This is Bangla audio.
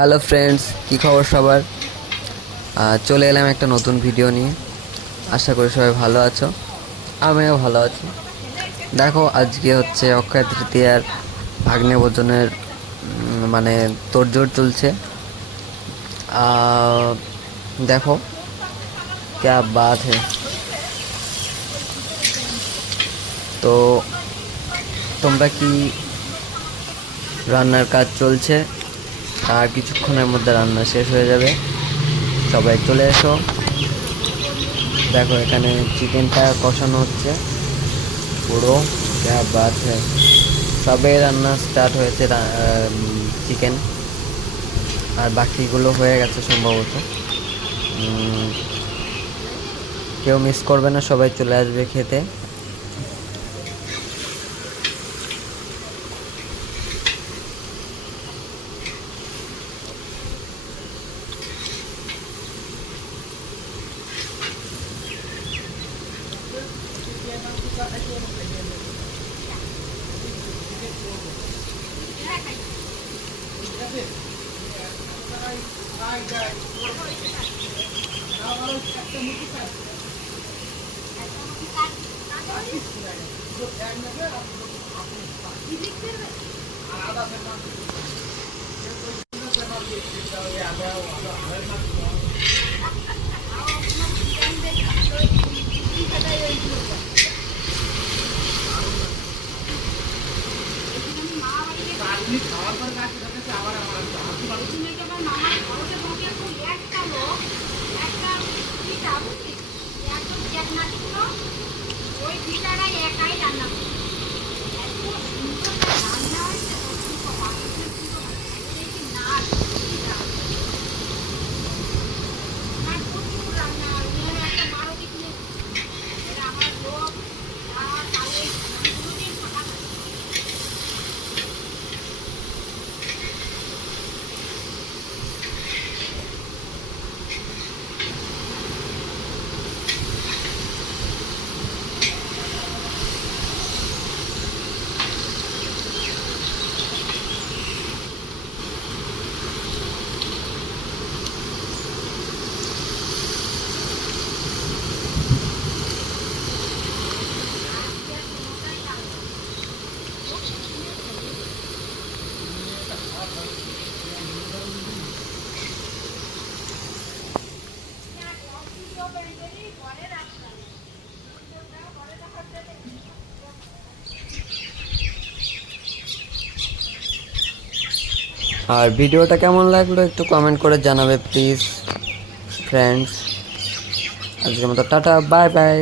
হ্যালো ফ্রেন্ডস, কী খবর সবার? চলে এলাম একটা নতুন ভিডিও নিয়ে। আশা করি সবাই ভালো আছো, আমিও ভালো আছি। দেখো, আজকে হচ্ছে অক্ষয় তৃতীয়ার ভাগ্নে ভোজনের মানে তোড়জোড় চলছে। দেখো ক্যা বাত হে। তো তোমরা কি, রান্নার কাজ চলছে, আর কিছুক্ষণের মধ্যে রান্না শেষ হয়ে যাবে। সবাই চলে এসো। দেখো এখানে চিকেনটা কষানো হচ্ছে পুরো, ক্যা বাত হ্যায়। সবে রান্না স্টার্ট হয়েছে, চিকেন, আর বাকিগুলো হয়ে গেছে সম্ভবত। কেউ মিস করবে না, সবাই চলে আসবে খেতে। আর ভিডিওটা কেমন লাগলো একটু কমেন্ট করে জানাবে প্লিজ ফ্রেন্ডস। আজকের মতো টাটা, বাই বাই।